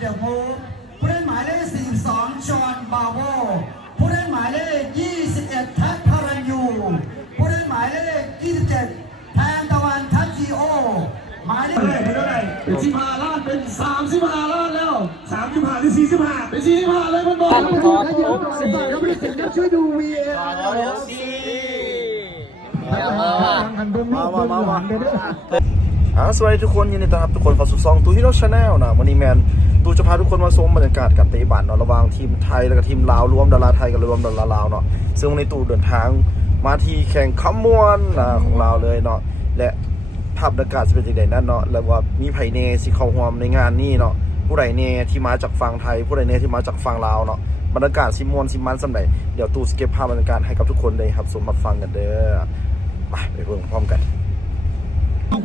เดอะมูฟผู้เล่นหมายเลข 42 ชอนบาโวผู้เล่นหมายเลข 21 ทัศพารันยูผู้เล่นหมายเลข 27 แทนตะวันทัศจีโอ หมายเลขเป็นเท่าไหร่เป็นสิบห้าล้านเป็นสามสิบห้าล้านแล้วสามสิบห้าหรือสี่สิบห้าเป็นสี่สิบห้าเลยมันบอกขอบคุณครับไม่ได้เสียงครับช่วยดู VAR มามามามาอ่าสวัสดีทุกคนยินดีต้อนรับทุกคนเข้าสู่ซองตูฮิโร่ชาแนลนะวันนี้แมน ตูจะพาทุกคนมาชมบรรยากาศการเตะบอลเนาะระหว่างทีมไทยแล้วก็ทีมลาวรวมดาราไทยกับรวมดาราลาวเนาะซึ่งวันนี้ตูเดินทางมาที่แข่งขมวนนะของลาวเลยเนาะและภาพบรรยากาศจะเป็นยังไงนั่นเนาะแล้วว่ามีไผเนสิเข้าร่วมในงานนี้เนาะผู้ใดเนที่มาจากฝั่งไทย ผู้ใดเนที่มาจากฝั่งลาวเนาะบรรยากาศสิมวนสิมันสำใดเดี๋ยวตูสเก็บภาพบรรยากาศให้กับทุกคนได้ครับสมมาฟังกันเด้อมาไปเบิ่งพร้อมกัน ส่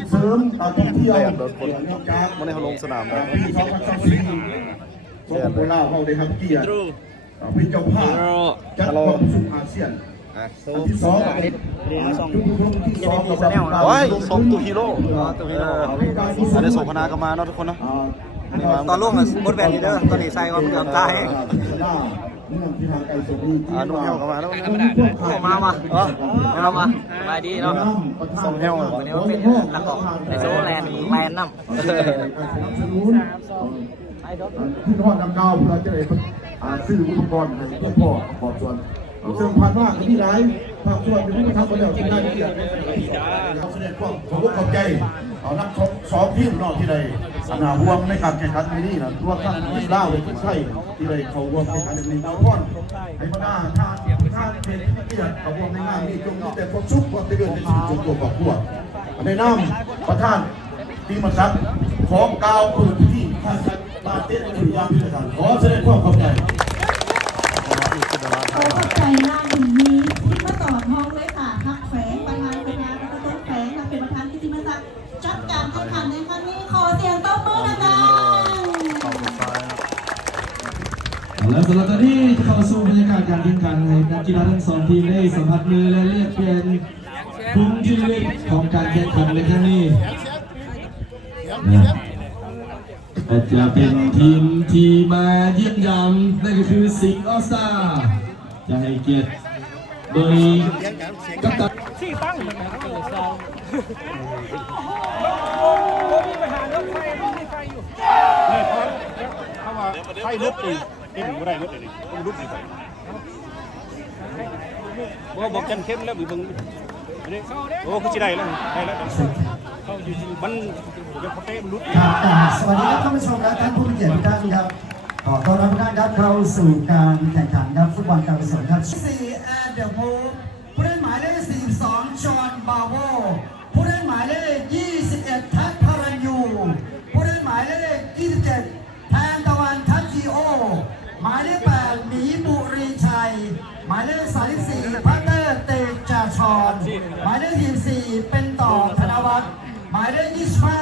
งเสริมการท่องเที่ยวได้ครับรถคนเกี่ยวกับการวันนี้เขาลงสนามแล้วปี2024ของโบราณเราได้รับเกียรติเป็นเจ้าภาพจัดความสุขอาเซียนที่สองจุดประสงที่สองกับการว้ยส่งตูฮีโร่ตูฮีโร่อันนี้ส่งคณะกันมาเนาะทุกคนเนาะตอนล่วงอะบดแบนนี่เด้อตอนนี้ใส่ความเกือบตาย เนื่องที่ทางไกลสุดนี้อ่านุ่มเหี่ยวกันมาแล้วมามาเออมามาสบายดีเนาะส่งเหี่ยววันนี้มันเป็นนักของในโซแลนด์แลนด์น้ำสนับสนุนขึ้นทอดนำดาวเพื่อจะได้ซื้ออุปกรณ์ให้พ่อพ่อขอส่วนเชิงพันว่าที่ไรภาคส่วนที่ไม่ทำคนเดียวที่ได้เกียรติเราแสดงความขอบคุณขอบใจเอานักสองทีมนอกที่ใด สนาห่วงในการแข่งขันนี้นะรวมทั้งที่เล่าเลยที่ใช่ที่เลยเขารวมแข่งขันในดาพ่อนไอ้มาหน้าท่าท่าเป็นเกียรติเขารวมในงานนี้จงมีแต่ความสุขความเจริญในชีวิตจงตัวครอบครัวในน้ำประธานปีมาสักของกาวเปิดที่ท่านบาเต้นอยู่ยามพิจารณาขอแสดงความ กาศการแข่งขันให้นักกีฬาทั้งสองทีมได้สัมผัสมือและเรียกเปลี่ยนพื้นที่เล็กของการแข่งขันในครั้งนี้นะอาจจะเป็นทีมที่มาเยี่ยมยามนั่นก็คือสิงห์ออสตาจะให้เกียรติโดยกัปตันไฟลุกตีเอ็มไม่ได้ลุกเลยต้องลุกสิใส่บอก บอกจันเข้มแล้วบีบึงโอ้คือสิได้แล้วได้แล้วเขาอยู่มันจะพอเต้มันลุกครับสวัสดีครับท่านผู้ชมและท่านผู้เกียรติทุกท่านครับขอต้อนรับทุกท่านครับเข้าสู่การแข่งขันครับฟุตบอลการกุศลครับ4แอด หมายเลข8หมีบุรีชัย หมายเลข34พัตเตอร์เตจาชอนหมายเลข24เป็นต่อธนวัฒน์หมายเลข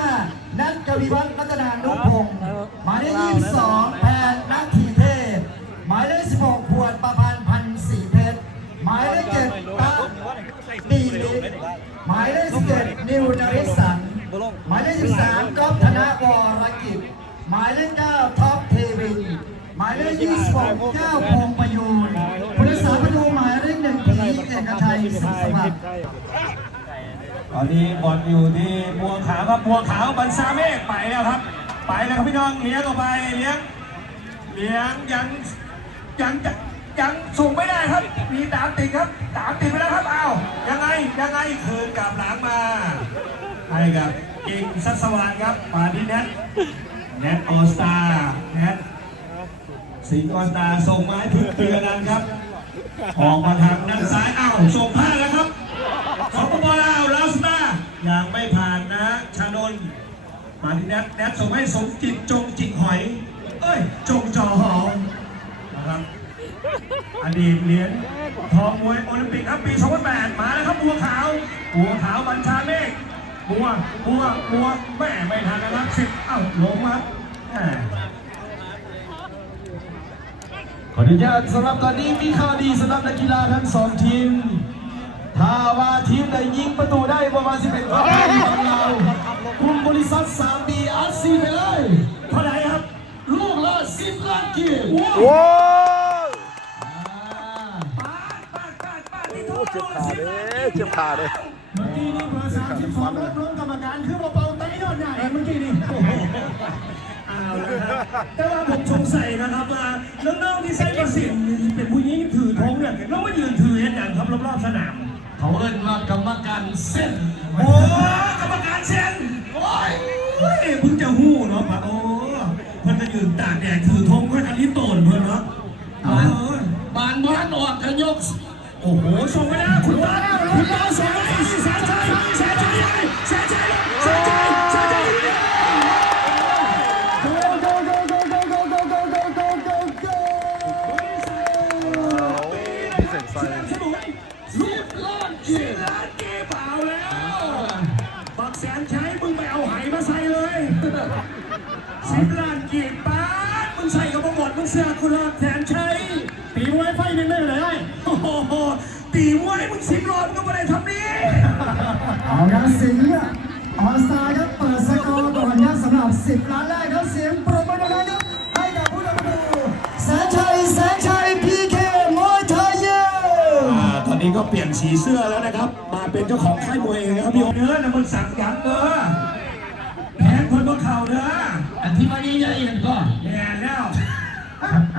25นัทกวิวัฒน์รัตนานุพงศ์หมายเลข22แพทย์นัททีเทพหมายเลข16พวดประพันธ์พันสีเพชรหมายเลข7ตาดีลิหมายเลข17นิวนริสันหมายเลข13ก๊อฟธน หมายเลข26เจ้าพงประยูนผู้รักษาประตูหมายเลขหนึ่งผีเอกชัยสุขสวัสดิ์ตอนนี้บอลอยู่ที่บัวขาวครับบัวขาวบันซาเมฆไปแล้วครับ ไปแล้วครับพี่น้องเลี้ยงออกไปเลี้ยงเลี้ยงยังยังยังยังส่งไม่ได้ครับ มีตามติดครับตามติดไปแล้วครับอ้าวยังไงยังไงคืนกลับหลังมาให้กับกิ่งสัสวานครับมาที่เน็ตเน็ตออสตาเน็ต สิงห์ออสตาส่งไม้พึ่งเตือนันครับ ออกมาทางด้านซ้ายอ้าวส่งพลาดแล้วครับสปปลาวลาวสตาร์ยังไม่ผ่านนะชานนท์มาที่แนทแนทส่งให้สมจิตจงจิกหอย เอ้ย จงจอหอมนะครับอดีตเหรียญทองมวยโอลิมปิกครับปี 2008 มาแล้วครับบัวขาวบัวขาวบัญชาเมฆบัวบัวบัวแม่ไม่ทันนะครับสิบเอ้าลงครับ ขออนุญาตสำหรับตอนนี้มีข่าวดีสำหรับนักกีฬาทั้งสองทีม ถ้าว่าทีมใดยิงประตูได้ประมาณ11ประตูของเราคุณบริษัท 3B อัดซีไปเลยเท่าไหร่ครับ ลูกละ10ล้านกีบโอ้ยปาดปาดปาดปาดที่โอ้โทษเจ็บขาเด้เจ็บขาเด้เมื่อกี้นี่เบอร์สามสิบสองลงกรรมการคือเบาๆไต้ยอดใหญ่เมื่อกี้นี่ โอ้โหเอาละครับแต่ว่าผมสงสัยนะครับว่าน้องๆที่ใส่กระสินเป็นผู้หญิงถือธงเนี่ยน้องมายืนถือเห็นอย่างครับรอบๆสนาม เขาเอิ้นว่ากรรมการเส้นโอ้กรรมการเช่นโอ้ยเพิ่งจะหู้เนาะปะโอ้เพิ่นจะยืนตากแดดถือธงเพื่อนอันนี้โตนเพื่อนเนาะเออบานบ้านออกกันยกโอ้โหส่งไปแล้วคุณตาคุณตาส่งไปแสนชัยแสนชัย สำหรับ10ล้านแรกครับเสียงปรบมือดังๆครับให้กับผู้รับประตูแสนชัยแสนชัยพีเคมวยไทยเยอ่าตอนนี้ก็เปลี่ยนสีเสื้อแล้วนะครับ มาเป็นเจ้าของค่ายมวยเองนะครับพี่โอเนื้อนะมึงสั่งยันเด้อแพ้คนบนเข่าเด้ออันที่มาใหญ่ๆกันก็แย่แล้ว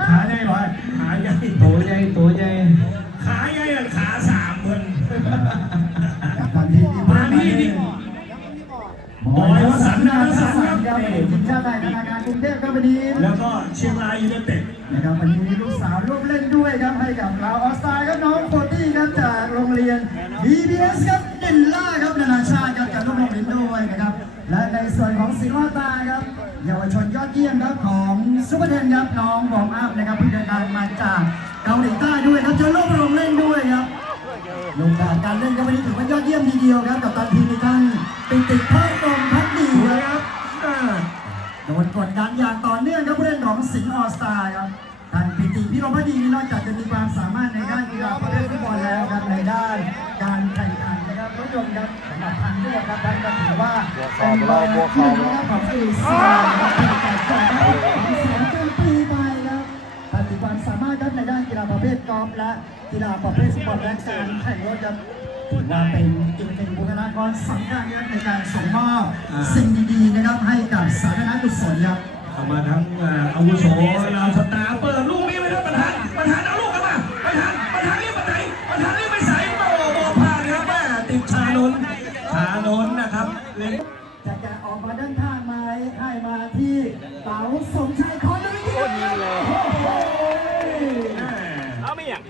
ขาใหญ่หน่อยขาใหญ่ตัวใหญ่ตัวใหญ่ขาใหญ่อะขาส วันนี้มีลูกสาวร่วมเล่นด้วยครับให้กับเราออสตาครับน้องโฟตี้ครับจากโรงเรียน BBS ครับเดนล่าครับนานาชาติครับจากร่วมลงเล่นด้วยนะครับ และในส่วนของศิลปตาครับเยาวชนยอดเยี่ยมครับของซุปเปอร์เทนครับน้องวอมอัพนะครับเพิ่งเดินทางมาจากเกาหลีใต้ด้วยครับจะร่วมลงเล่นด้วยครับลงแบบการเล่นครับวันนี้ถือว่ายอดเยี่ยมทีเดียวครับกับตันที ท่านปิติพี่รมดีนอกจากจะมีความสามารถในด้านกีฬาประเภทฟุตบอลแล้วครับในด้านการแข่งขันนะครับรถยนต์ครับสำหรับท่างเลือกครับท่านก็ถือว่าเป็นบอลที่นะครับของเอเชียนะครับที่แตกต่างจากของแสนเกินปีไปครับท่านมีความสามารถครับในด้านกีฬาประเภทกอล์ฟและกีฬาประเภทฟุตบอลและการแข่งรถครับถือว่าเป็นอีกหนึ่งบุคลากรสำคัญในการส่งมอบสิ่งดีๆนะครับให้กับสาธารณกุศลครับ เอามาทั้งอาวุโสลาวสตาร์เปิดลูกนี้ไปแล้ประธานประธานเอาลูกกันมาประธานประธานรีบไปไหนประธานรีบไปใส่โอ้โหพลาดครับแม่ติดชานนชานนนะครับเล่นจะแกะออกมาด้านข้างมาให้มาที่เต๋าสมชายคอนเลยโอ้โหเอาไม่อย่าง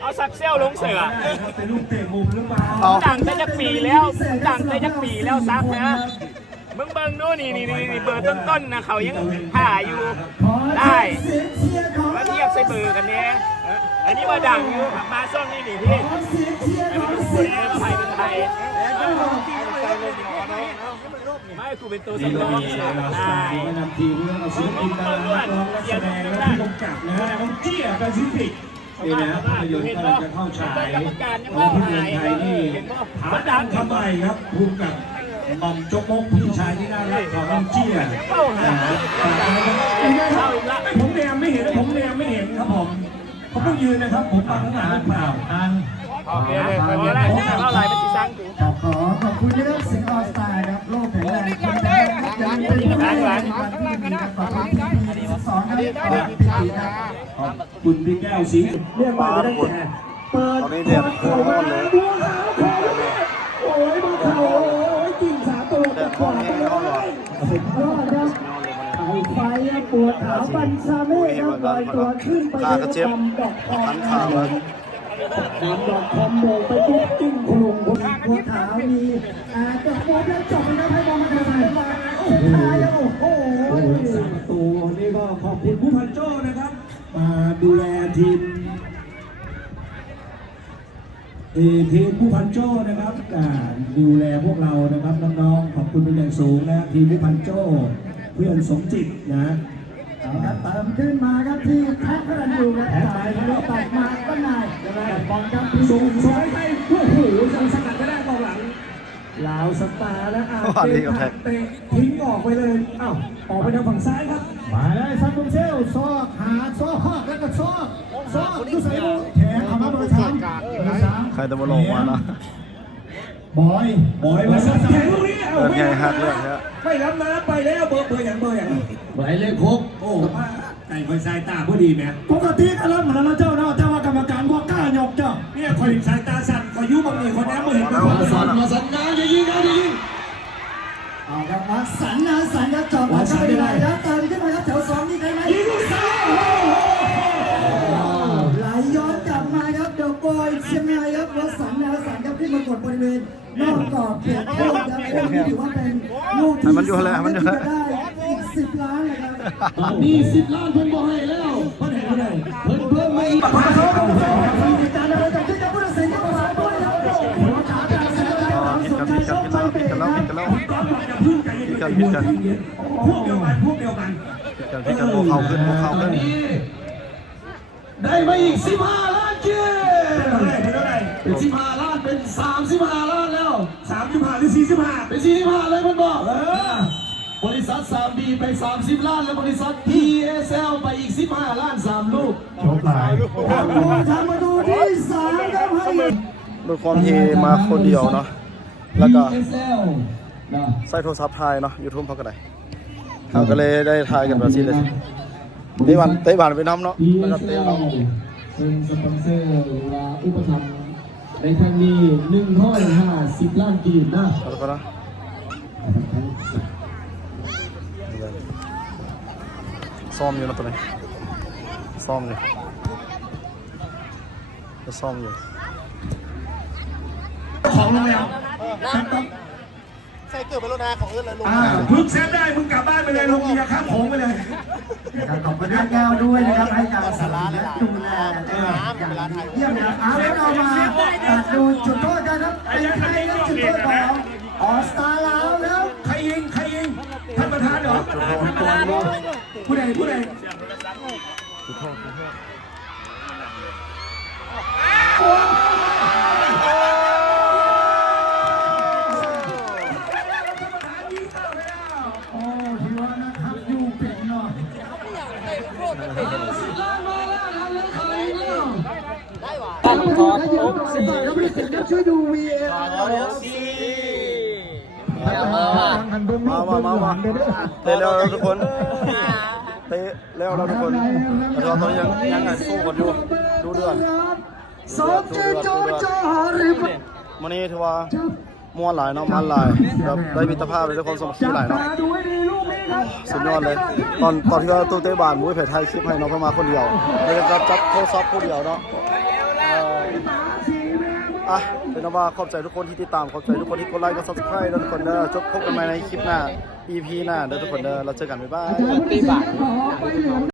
เอาสักเซลลงเสือเป็นลูกเตะมุมหรือเปล่าเอาดังได้จักปีแล้วดังได้จักปีแล้วซักนะ มึงเบิ่งดูนี่นี่นี่เบอร์ต้นๆนะเขายังผ่าอยู่ได้เสียงเชียร์ของมาเทียบใส่เบอร์กันเนี่ยเอออันนี้ว่าดังอยู่มาซ่องนี่นี่พี่ขอเสียงเชียร์ของคสินงนี้ห์ไทยเป็นไทยไม่กูเป็นตัวนี่สำก็รองมีเราสได้ตาร์นำทีมเรื่องเอาศิลปินดารานักร้องนักแสดงและผู้กำกับนะฮะน้องเจี๊ยบกันซิฟิกนี่นะภาพยนตร์กำลังจะเข้าฉายแล้วที่เมืองไทยนี่ผาดังทำไมครับภูมิกับห ม่อมจกมกพี่ชายที่น่ารักของน้องเจี๊ยนะฮะผมแนมไม่เห็นผมแนมไม่เห็นครับผมเขาเพิ่งยืนนะครับ ผมฟังข้างหลังหรือเปล่าโอเคเลยพอแล้วเท่าไหร่เป็นสีสังขอขอบคุณนะครับสิงห์ออสตาครับโลกแข็งแรงคนไทยครับยังเป็นผู้เล่นในวันที่ดีครับขอบคุณที่ดีสองครับขอบคุณที่ดีครับขอบคุณพี่แก้วสีเรียกว่าได้แต่เปิดเดือดโคตรเลยบัวขาวโคตรเลยโอ้ยบัวขาวโอ้ยกิ่งสา สุดยอดครับไอ้ไฟปวดขาวบัญชาเมฆครับลอยตัวขึ้นไปในกำดอกทองทันขาวเลยดอกคอมโบไปปุ๊บจิ้งโครงปวดขาวมีอาดอกโบแล้วจบนะครับให้มองมาทางไหนมาสุดท้ายโอ้โหโอ้ยสามประตูนี่ก็ขอบคุณผู้พันโจ้นะครับ มาดูแลทีม เอ่อทีมผู้พันโจ้นะครับอ่าดูแลพวกเรานะครับน้องๆขอบคุณเป็นอย่างสูงนะทีมผู้พันโจ้เพื่อนสมจิตนะเอาครับเติมขึ้นมาครับที่แท็กพลันอยู่ครับจ่ายทะลุตัดมาก็นายบอลครับที่ส่งสายไปโอ้โหยังสกัดไม่ได้กองหลังลาวสตาร์และอาเจนหักเตะทิ้งออกไปเลยอ้าวออกไปทางฝั่งซ้ายครับมาได้ซันบุญเซลซอกหาซอกแล้วก็ซอกซอกดูใส่ลูกแขนเข้ามาเบอร์สามเบอร์สาม ใครจะมาลงมาเนาะบอยบอยมาสัดแข่งลูกนี้เอาเลือดไม่ใหญ่หักเลือดฮะไม่รับน้ำไปแล้วเบอร์เบอร์อย่างเบอร์อย่างหมายเลขหกโอ้ไก่คอยสายตาพอดีแม่ปกติก็รับเหมือนแล้วเจ้าเนาะแต่ว่ากรรมการบอกกล้ายกเจ้าเนี่ยคอยสายตาสั่นคอยยุบางทีคนนี้เมื่อเห็นเป็นคนสันมาสันงานอย่ายิงนะอย่ายิงเอาครับมาสันนะสันครับจอดมาสันได้ครับเติมขึ้นมาครับแถวสองนี่ได้ไหมยิงลูกซ้าย เชียงรายครับวสันนะสันครับขึ้นมากดบริเวณนอกกรอบเขตโทษครับโอ้นี่ถือว่าเป็นลูกที่มันอยู่แล้วมันอยู่ที่แล้วจะได้อีกสิบล้านนะครับตอนนี้สิบล้านเพิ่นบ่ให้แล้วเพิ่นเห็นเพิ่นเลยเพิ่นเพิ่มมาอีกมาโซ่โซ่มีการอะไรกันที่จะพูดถึงที่มาด้วยครับหัวขาการเสียใจของสมชายโชคชัยเบรกครับก่อนจะพึ่งใจเย็นๆพวกเดียวกันพวกเดียวกันกันพี่กันพวกเขาขึ้นพวกเขาขึ้นได้มาอีกสิบห้าล้า เท่าไหร่เป็นสิบห้าล้านเป็นสามสิบห้าล้านแล้วสามสิบห้าหรือสี่สิบห้าเป็นสี่สิบห้าเลยเพิ่นบอกเออบริษัท 3D ไป30ล้าน แล้วบริษัท TSL ไปอีก15ล้าน3ลูกจบหลายทำมาดูที่สามครับให้ด้วยความที่มาคนเดียวเนาะแล้วก็ TSL นะใส่โทรศัพท์ถ่ายเนาะยูทูบเขาก็ได้เขาก็เลยได้ถ่ายกันแบบนี้เลยเตะวันเตะวันไปน้ำเนาะแล้วก็เตะ TSL เราเป็นสปอนเซอร์หรือว่าอุปถัมภ์ ในครั้งนี้150ล้านกีบนะแล้วก็นะซ่อมอยู่นะตัวนี้ซ่อมอยู่จะซ่อมอยู่ ของลงแล้ว ใส่เกิดไปแล้วนะของอื่นเลยลงอ่าพึ่งเซฟได้มึงกลับบ้านไปเลยลงเมียข้ามโขงไปเลย นะครับขอบคุณท่านแก้วด้วยนะครับให้การสนับสนุนและดูแลนะครับอย่างดีเยี่ยมนะครับเอาแล้วเรามาตัดดูจุดโทษกันครับเป็นใครครับจุดโทษของออสตาลาวแล้วใครยิงใครยิงท่านประธานเหรอผู้ใดผู้ใดโอ้ที่ว่านะครับอยู่เป็นเนาะ ล้านมาแล้วทำแล้วขายแล้ว ถ้าอยู่ถ้าอยู่ไม่ได้ติดก็ช่วยดู VAR มามามามาเตะแล้วทุกคนเตะแล้วเราทุกคนแล้วตอนนี้ยังยังไงสู้กันอยู่ดูเดือดสองเจโจโจหาริบวันนี้ถือว่าม่วนหลายเนาะมันหลายแบบได้มิตรภาพเลยทุกคนสมคีหลายเนาะสุดยอดเลย ตอนตอนที่เราตู้เตะบานมุ้ยเผยไทยคลิปให้น้องเข้ามาคนเดียวไม่ได้รับจับโทรศัพท์คนเดียวเนาะ อะเป็นว่าขอบใจทุกคนที่ติดตาม ขอบใจทุกคนที่กดไลค์กดซับสไครต์แล้วทุกคนเด้อจบพบกันใหม่ในคลิปหน้า EP หน้าเด้อทุกคนเด้อเราเจอกันบ๊ายบายตีบาท